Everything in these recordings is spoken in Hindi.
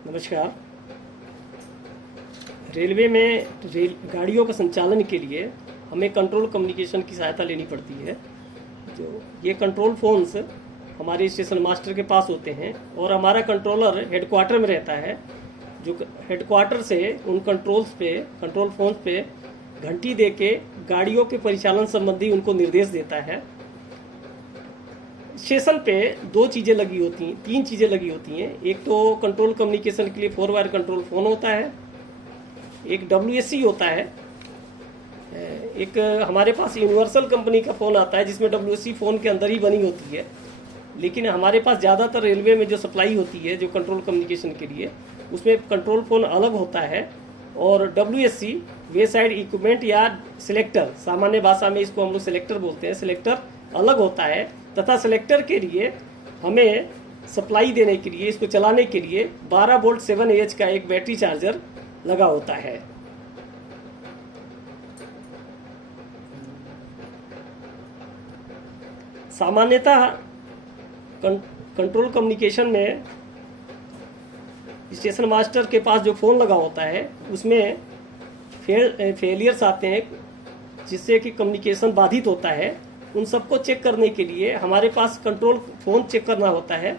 नमस्कार। रेलवे में गाड़ियों के संचालन के लिए हमें कंट्रोल कम्युनिकेशन की सहायता लेनी पड़ती है। जो ये कंट्रोल फोन्स हमारे स्टेशन मास्टर के पास होते हैं और हमारा कंट्रोलर हेडक्वार्टर में रहता है, जो हेडक्वार्टर से उन कंट्रोल फोन्स पे घंटी देके गाड़ियों के परिचालन संबंधी उनको निर्देश देता है। स्टेशन पे तीन चीज़ें लगी होती हैं। एक तो कंट्रोल कम्युनिकेशन के लिए 4 वायर कंट्रोल फोन होता है, एक WSC होता है, एक हमारे पास यूनिवर्सल कंपनी का फ़ोन आता है जिसमें WSC फ़ोन के अंदर ही बनी होती है। लेकिन हमारे पास ज़्यादातर रेलवे में जो सप्लाई होती है जो कंट्रोल कम्युनिकेशन के लिए, उसमें कंट्रोल फ़ोन अलग होता है और WSC वे साइड इक्विपमेंट या सिलेक्टर, सामान्य भाषा में इसको हम लोग सिलेक्टर बोलते हैं, सिलेक्टर अलग होता है। तथा सिलेक्टर के लिए हमें सप्लाई देने के लिए, इसको चलाने के लिए 12 वोल्ट 7Ah का एक बैटरी चार्जर लगा होता है। सामान्यतः कंट्रोल कम्युनिकेशन में स्टेशन मास्टर के पास जो फ़ोन लगा होता है उसमें फेलियर्स आते हैं जिससे कि कम्युनिकेशन बाधित होता है। उन सबको चेक करने के लिए हमारे पास कंट्रोल फ़ोन चेक करना होता है।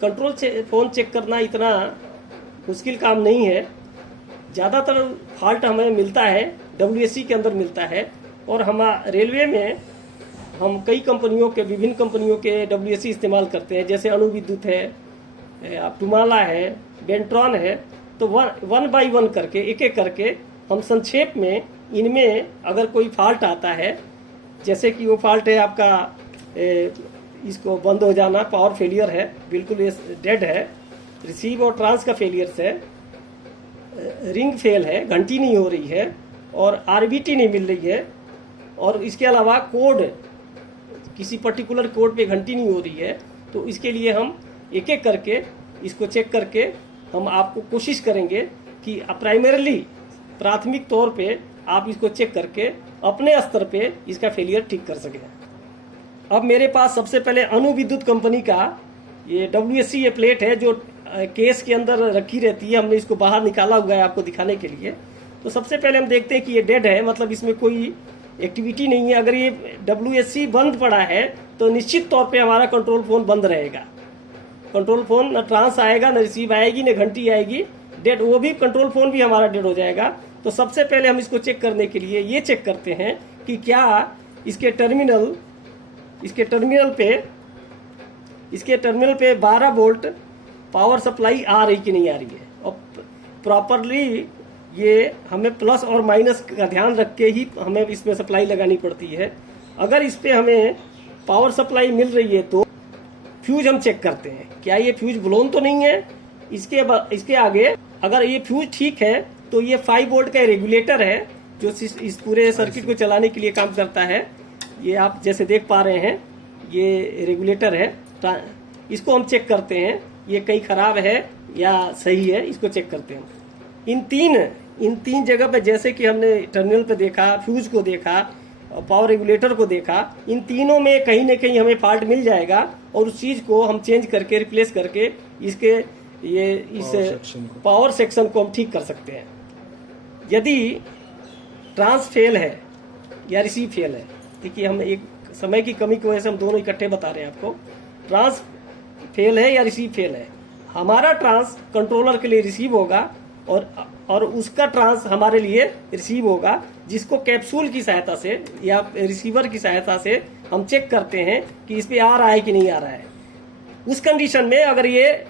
फ़ोन चेक करना इतना मुश्किल काम नहीं है। ज़्यादातर फॉल्ट हमें मिलता है WSC के अंदर मिलता है और हम रेलवे में हम विभिन्न कंपनियों के WSC इस्तेमाल करते हैं, जैसे अणुविद्युत है, टुमाला है, बेंट्रॉन है। तो वन बाय वन करके एक एक करके हम संक्षेप में इनमें अगर कोई फॉल्ट आता है, जैसे कि वो फॉल्ट है आपका इसको बंद हो जाना, पावर फेलियर है, बिल्कुल ये डेड है, रिसीव और ट्रांस का फेलियर है, रिंग फेल है, घंटी नहीं हो रही है और RBT नहीं मिल रही है, और इसके अलावा कोड, किसी पर्टिकुलर कोड पे घंटी नहीं हो रही है। तो इसके लिए हम एक एक करके इसको चेक करके हम आपको कोशिश करेंगे कि प्राथमिक तौर पे आप इसको चेक करके अपने स्तर पे इसका फेलियर ठीक कर सकें। अब मेरे पास सबसे पहले अणुविद्युत कंपनी का ये WSC ये प्लेट है जो केस के अंदर रखी रहती है। हमने इसको बाहर निकाला हुआ है आपको दिखाने के लिए। तो सबसे पहले हम देखते हैं कि ये डेड है, मतलब इसमें कोई एक्टिविटी नहीं है। अगर ये WSC बंद पड़ा है तो निश्चित तौर पे हमारा कंट्रोल फोन बंद रहेगा। कंट्रोल फोन न ट्रांस आएगा, न रिसीव आएगी, न घंटी आएगी, डेड, वो भी कंट्रोल फोन भी हमारा डेड हो जाएगा। तो सबसे पहले हम इसको चेक करने के लिए ये चेक करते हैं कि क्या इसके टर्मिनल पे 12 वोल्ट पावर सप्लाई आ रही कि नहीं आ रही है। और प्रॉपरली ये हमें प्लस और माइनस का ध्यान रख के ही हमें इसमें सप्लाई लगानी पड़ती है। अगर इस पे हमें पावर सप्लाई मिल रही है तो फ्यूज हम चेक करते हैं, क्या ये फ्यूज ब्लोन तो नहीं है। इसके आगे अगर ये फ्यूज ठीक है तो ये 5 वोल्ट का रेगुलेटर है जो इस पूरे सर्किट को चलाने के लिए काम करता है। ये आप जैसे देख पा रहे हैं, ये रेगुलेटर है। इसको हम चेक करते हैं ये कहीं खराब है या सही है, इसको चेक करते हैं। इन तीन जगह पे, जैसे कि हमने टर्मिनल पे देखा, फ्यूज को देखा, पावर रेगुलेटर को देखा, इन तीनों में कहीं ना कहीं हमें फॉल्ट मिल जाएगा और उस चीज़ को हम चेंज करके रिप्लेस करके इस पावर सेक्शन को हम ठीक कर सकते हैं। यदि ट्रांस फेल है या रिसीव फेल है, देखिए हम एक समय की कमी की वजह से हम दोनों इकट्ठे बता रहे हैं आपको। ट्रांस फेल है या रिसीव फेल है, हमारा ट्रांस कंट्रोलर के लिए रिसीव होगा और उसका ट्रांस हमारे लिए रिसीव होगा, जिसको कैप्सूल की सहायता से या रिसीवर की सहायता से हम चेक करते हैं कि इस पे आ रहा है कि नहीं आ रहा है। उस कंडीशन में अगर ये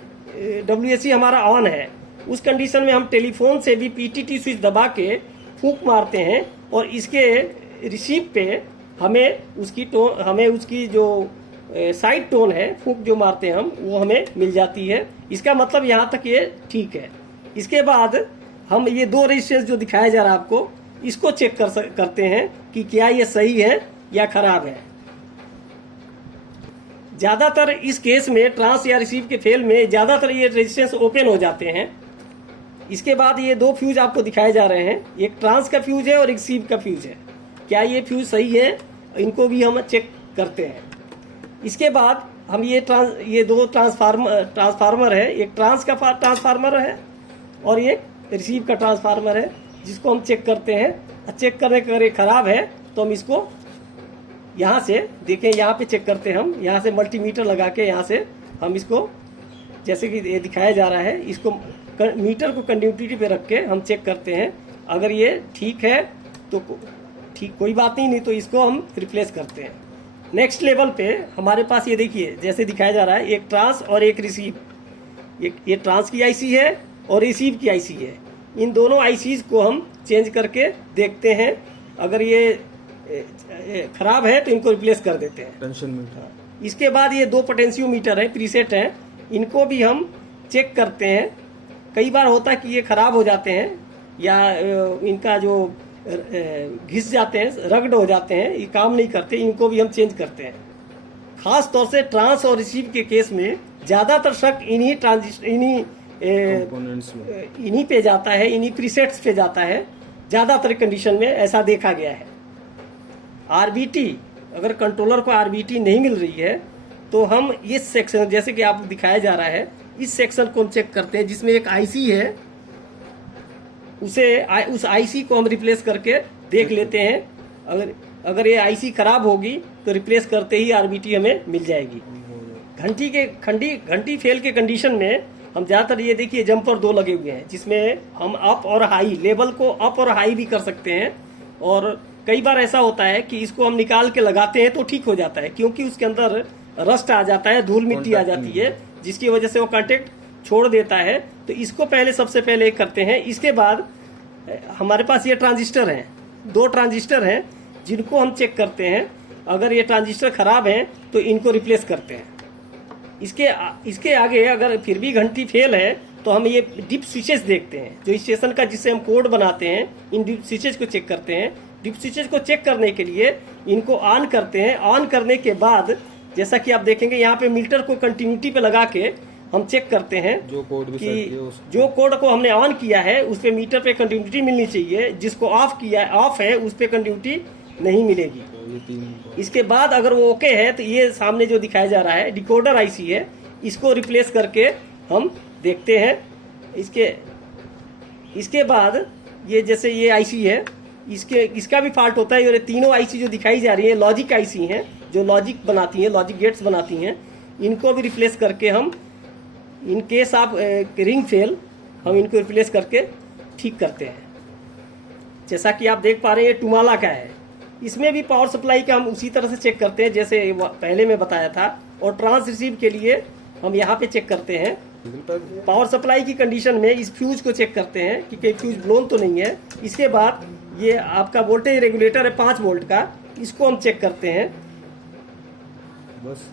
WSC हमारा ऑन है, उस कंडीशन में हम टेलीफोन से भी PTT स्विच दबा के फूंक मारते हैं और इसके रिसीव पे हमें उसकी जो साइड टोन है, फूंक जो मारते हैं हम, वो हमें मिल जाती है। इसका मतलब यहाँ तक ये ठीक है। इसके बाद हम ये 2 रजिस्टेंस जो दिखाया जा रहा है आपको, इसको चेक करते हैं कि क्या ये सही है या खराब है। ज़्यादातर इस केस में ट्रांस या रिसीव के फेल में ज़्यादातर ये रेजिस्टेंस ओपन हो जाते हैं। इसके बाद ये 2 फ्यूज आपको दिखाए जा रहे हैं, एक ट्रांस का फ्यूज है और एक रिसीव का फ्यूज है। क्या ये फ्यूज सही है, इनको भी हम चेक करते हैं। इसके बाद हम ये दो ट्रांसफार्मर है, एक ट्रांस का ट्रांसफार्मर है और एक रिसीव का ट्रांसफार्मर है, जिसको हम चेक करते हैं। चेक करने के अगर ये खराब है तो हम इसको यहाँ से देखें, यहाँ पे चेक करते हैं हम, यहाँ से मल्टीमीटर लगा के यहाँ से हम इसको, जैसे कि ये दिखाया जा रहा है, इसको मीटर को कंटिन्यूटी पे रख के हम चेक करते हैं। अगर ये ठीक है तो ठीक, कोई बात नहीं तो इसको हम रिप्लेस करते हैं। नेक्स्ट लेवल पे हमारे पास ये देखिए, जैसे दिखाया जा रहा है, एक ट्रांस और एक रिसीव। ये ट्रांस की आईसी है और रिसीव की आईसी है। इन दोनों आईसीज को हम चेंज करके देखते हैं। अगर ये खराब है तो इनको रिप्लेस कर देते हैं। Tension meter. इसके बाद ये दो पोटेंशियोमीटर है, प्रीसेट हैं, इनको भी हम चेक करते हैं। कई बार होता है कि ये खराब हो जाते हैं या इनका जो घिस जाते हैं, रगड़ हो जाते हैं, ये काम नहीं करते, इनको भी हम चेंज करते हैं। खास तौर से ट्रांस और रिसीव के केस में ज़्यादातर शक इन्हीं पे जाता है, इन्हीं प्रीसेट्स पे जाता है। ज़्यादातर कंडीशन में ऐसा देखा गया है। आरबीटी, अगर कंट्रोलर को आरबीटी नहीं मिल रही है तो हम इस सेक्शन, जैसे कि आप दिखाया जा रहा है, इस सेक्शन को हम चेक करते हैं, जिसमें एक आईसी है, उस आईसी को हम रिप्लेस करके देख लेते हैं। अगर ये आईसी खराब होगी तो रिप्लेस करते ही आरबीटी हमें मिल जाएगी। घंटी फेल के कंडीशन में हम ज़्यादातर ये देखिए जंपर 2 लगे हुए हैं, जिसमें हम अप और हाई लेवल को अप और हाई भी कर सकते हैं। और कई बार ऐसा होता है कि इसको हम निकाल के लगाते हैं तो ठीक हो जाता है, क्योंकि उसके अंदर रस्ट आ जाता है, धूल मिट्टी आ जाती है, जिसकी वजह से वो कांटेक्ट छोड़ देता है। तो इसको सबसे पहले करते हैं। इसके बाद हमारे पास ये ट्रांजिस्टर हैं, 2 ट्रांजिस्टर हैं, जिनको हम चेक करते हैं। अगर ये ट्रांजिस्टर खराब हैं तो इनको रिप्लेस करते हैं। इसके आगे अगर फिर भी घंटी फेल है तो हम ये डिप स्विचेस देखते हैं, जो स्टेशन का जिससे हम कोड बनाते हैं, इन डिप स्विचेस को चेक करते हैं। डिप स्विचेस को चेक करने के लिए इनको ऑन करते हैं। ऑन करने के बाद जैसा कि आप देखेंगे, यहाँ पे मीटर को कंटिन्यूटी पे लगा के हम चेक करते हैं जो कोड भी कि जो कोड को हमने ऑन किया है उस पे मीटर पे कंटिन्यूटी मिलनी चाहिए, जिसको ऑफ है उस पे कंटिन्यूटी नहीं मिलेगी। इसके बाद अगर वो ओके है तो ये सामने जो दिखाया जा रहा है डिकोडर आईसी है, इसको रिप्लेस करके हम देखते हैं। इसके बाद ये जैसे ये आईसी है, इसका भी फॉल्ट होता है। और ये तीनों आईसी जो दिखाई जा रही है लॉजिक आईसी हैं, जो लॉजिक बनाती हैं, लॉजिक गेट्स बनाती हैं। इनको भी रिप्लेस करके हम, in case of ring fail, हम इनको रिप्लेस करके ठीक करते हैं। जैसा कि आप देख पा रहे हैं ये टुमाला का है। इसमें भी पावर सप्लाई का हम उसी तरह से चेक करते हैं जैसे पहले मैं बताया था। और ट्रांस रिसीव के लिए हम यहाँ पे चेक करते हैं। पावर सप्लाई की कंडीशन में इस फ्यूज को चेक करते हैं कि कहीं फ्यूज ब्लोन तो नहीं है। इसके बाद ये आपका वोल्टेज रेगुलेटर है 5 वोल्ट का, इसको हम चेक करते हैं। बस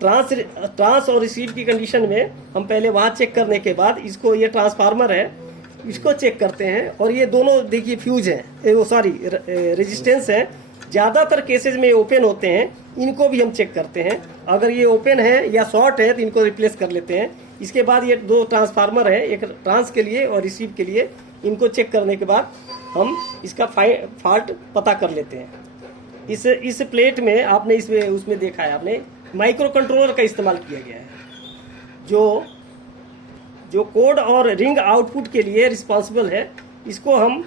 ट्रांस और रिसीव की कंडीशन में हम पहले वहाँ चेक करने के बाद इसको, ये ट्रांसफार्मर है, इसको चेक करते हैं। और ये दोनों देखिए फ्यूज हैं, वो सॉरी रेजिस्टेंस है। ज़्यादातर केसेज में ओपन होते हैं, इनको भी हम चेक करते हैं। अगर ये ओपन है या शॉर्ट है तो इनको रिप्लेस कर लेते हैं। इसके बाद ये 2 ट्रांसफार्मर है, एक ट्रांस के लिए और रिसीव के लिए। इनको चेक करने के बाद हम इसका फॉल्ट पता कर लेते हैं। इस प्लेट में आपने उसमें देखा है, आपने माइक्रो कंट्रोलर का इस्तेमाल किया गया है, जो कोड और रिंग आउटपुट के लिए रिस्पॉन्सिबल है। इसको हम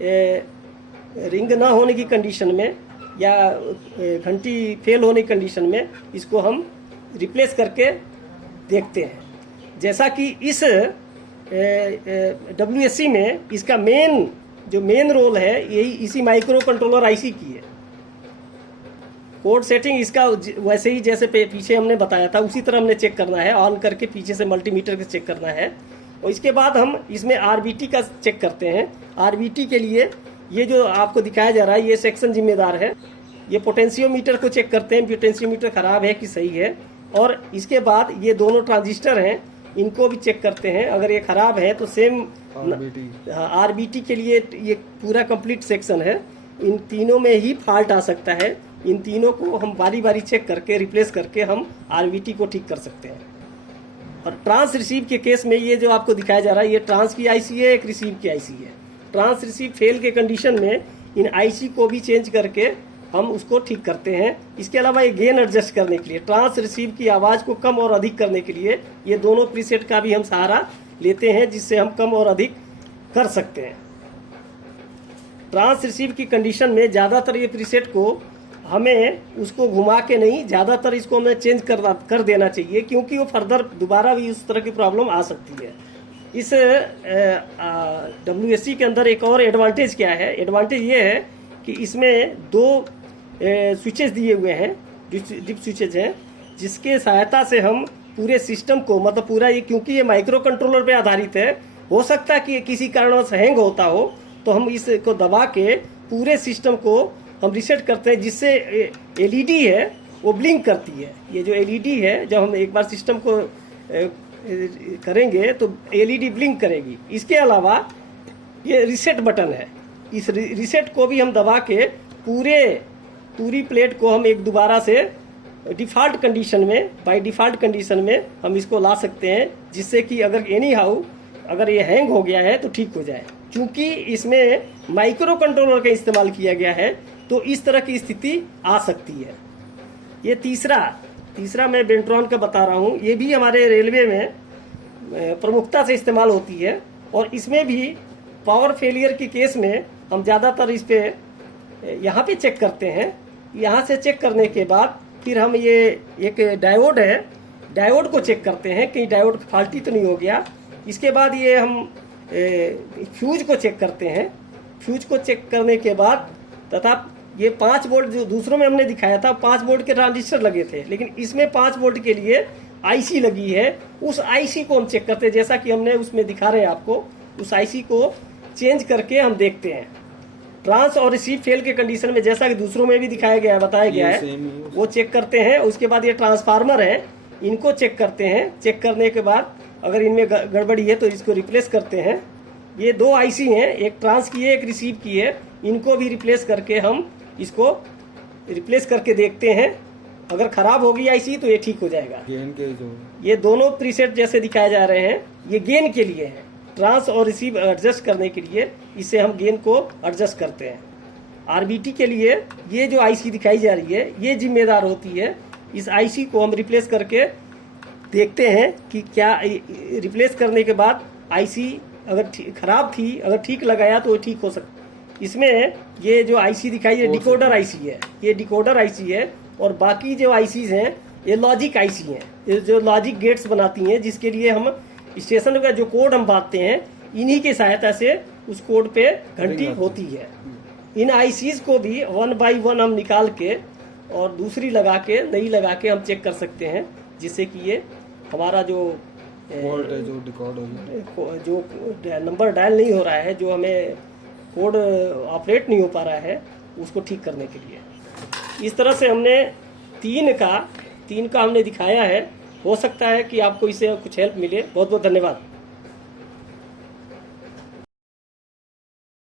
रिंग ना होने की कंडीशन में या घंटी फेल होने की कंडीशन में इसको हम रिप्लेस करके देखते हैं। जैसा कि इस WSC में इसका मेन रोल है, यही इसी माइक्रो कंट्रोलर आईसी की है। कोड सेटिंग इसका वैसे ही जैसे पीछे हमने बताया था उसी तरह हमने चेक करना है, ऑन करके पीछे से मल्टीमीटर के चेक करना है। और इसके बाद हम इसमें आरबीटी का चेक करते हैं। आरबीटी के लिए ये जो आपको दिखाया जा रहा है ये सेक्शन जिम्मेदार है। ये पोटेंशियोमीटर को चेक करते हैं, पोटेंशियोमीटर खराब है कि सही है। और इसके बाद ये दोनों ट्रांजिस्टर हैं, इनको भी चेक करते हैं। अगर ये खराब है तो सेम आरबीटी के लिए ये पूरा कंप्लीट सेक्शन है। इन तीनों में ही फॉल्ट आ सकता है। इन तीनों को हम बारी बारी चेक करके रिप्लेस करके हम आरबीटी को ठीक कर सकते हैं। और ट्रांस रिसीव के केस में ये जो आपको दिखाया जा रहा है ये ट्रांस की आईसी है, एक रिसीव की आईसी है। ट्रांस रिसीव फेल के कंडीशन में इन आईसी को भी चेंज करके हम उसको ठीक करते हैं। इसके अलावा ये गेन एडजस्ट करने के लिए, ट्रांस रिसीव की आवाज़ को कम और अधिक करने के लिए ये दोनों प्रीसेट का भी हम सहारा लेते हैं, जिससे हम कम और अधिक कर सकते हैं। ट्रांस रिसीव की कंडीशन में ज़्यादातर ये प्रीसेट को हमें उसको घुमा के नहीं, ज़्यादातर इसको हमें चेंज कर देना चाहिए, क्योंकि वो फर्दर दोबारा भी उस तरह की प्रॉब्लम आ सकती है। इस WSC के अंदर एक और एडवांटेज क्या है, एडवांटेज ये है कि इसमें 2 स्विचेस दिए हुए हैं, डिप स्विचेज हैं, जिसके सहायता से हम पूरे सिस्टम को, मतलब पूरा ये, क्योंकि ये माइक्रो कंट्रोलर पे आधारित है, हो सकता है कि किसी कारणवश हैंग होता हो, तो हम इसको दबा के पूरे सिस्टम को हम रीसेट करते हैं, जिससे LED है वो ब्लिंक करती है। ये जो LED है, जब हम एक बार सिस्टम को करेंगे तो LED ब्लिंक करेगी। इसके अलावा ये रीसेट बटन है, इस रीसेट को भी हम दबा के पूरी प्लेट को हम एक दोबारा से डिफ़ॉल्ट कंडीशन में, बाय डिफ़ॉल्ट कंडीशन में हम इसको ला सकते हैं, जिससे कि अगर ये हैंग हो गया है तो ठीक हो जाए। क्योंकि इसमें माइक्रो कंट्रोलर का इस्तेमाल किया गया है, तो इस तरह की स्थिति आ सकती है। ये तीसरा मैं बेंट्रॉन का बता रहा हूँ। ये भी हमारे रेलवे में प्रमुखता से इस्तेमाल होती है, और इसमें भी पावर फेलियर के केस में हम ज़्यादातर इस पे यहाँ पे चेक करते हैं। यहाँ से चेक करने के बाद फिर हम ये एक डायोड है, डायोड को चेक करते हैं कि डायोड फाल्टी तो नहीं हो गया। इसके बाद ये हम फ्यूज को चेक करते हैं। फ्यूज को चेक करने के बाद तथा ये 5 वोल्ट जो दूसरों में हमने दिखाया था, 5 वोल्ट के ट्रांजिस्टर लगे थे, लेकिन इसमें 5 वोल्ट के लिए IC लगी है। उस IC को हम चेक करते हैं, जैसा कि हमने उसमें दिखा रहे हैं आपको। उस IC को चेंज करके हम देखते हैं। ट्रांस और रिसीव फेल के कंडीशन में, जैसा कि दूसरों में भी दिखाया गया है, बताया गया है, वो चेक करते हैं। उसके बाद ये ट्रांसफार्मर है, इनको चेक करते हैं। चेक करने के बाद अगर इनमें गड़बड़ी है तो इसको रिप्लेस करते हैं। ये 2 IC हैं, एक ट्रांस की है, एक रिसीव की है। इनको भी रिप्लेस करके हम इसको रिप्लेस करके देखते हैं। अगर ख़राब होगी IC तो ये ठीक हो जाएगा। गेन के जो ये दोनों प्रीसेट जैसे दिखाए जा रहे हैं, ये गेन के लिए है, ट्रांस और रिसीव एडजस्ट करने के लिए इसे हम गेन को एडजस्ट करते हैं। RBT के लिए ये जो IC दिखाई जा रही है, ये जिम्मेदार होती है। इस IC को हम रिप्लेस करके देखते हैं कि क्या रिप्लेस करने के बाद IC अगर ख़राब थी, अगर ठीक लगाया तो ठीक हो सकता। इसमें ये जो IC दिखाई है, डिकोडर IC है, ये डिकोडर IC है। और बाकी जो ICs हैं ये लॉजिक IC हैं, ये जो लॉजिक गेट्स बनाती हैं, जिसके लिए हम स्टेशन का जो कोड हम बांटते हैं, इन्हीं की सहायता से उस कोड पे घंटी होती है। इन ICs को भी 1 by 1 हम निकाल के और दूसरी लगा के, नई लगा के हम चेक कर सकते हैं, जिससे कि ये हमारा जो वोल्ट है जो रिकॉर्ड हो गया, जो नंबर डायल नहीं हो रहा है, जो हमें कोड ऑपरेट नहीं हो पा रहा है, उसको ठीक करने के लिए। इस तरह से हमने 3 का हमने दिखाया है। हो सकता है कि आपको इससे कुछ हेल्प मिले। बहुत बहुत धन्यवाद।